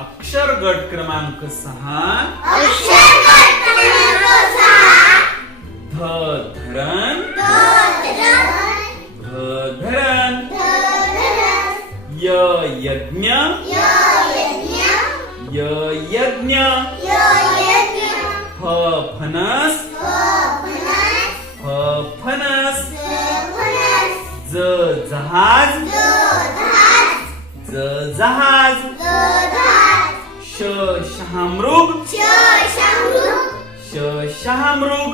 अक्षर गट क्रमांक सहा। ध धरण ध धरण य यज्ञ य यज्ञ फ फ ज जहाज़। ज जहाज़। श शहामृग श शहामृग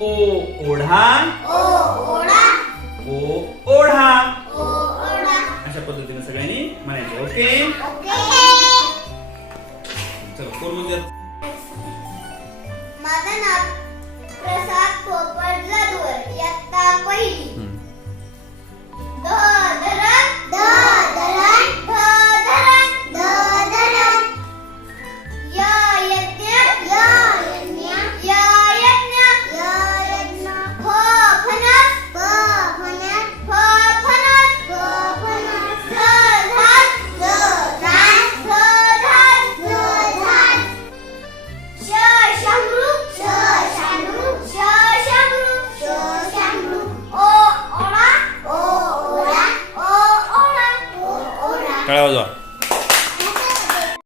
ओ ओढा. ओ ओढा. ओ ओढा. ओ ओढा. अशा पद्धतीने सगळ्यांनी म्हणायचं. ओके? ओके. चला कोण म्हणजे माझं नाव ಕಳೆ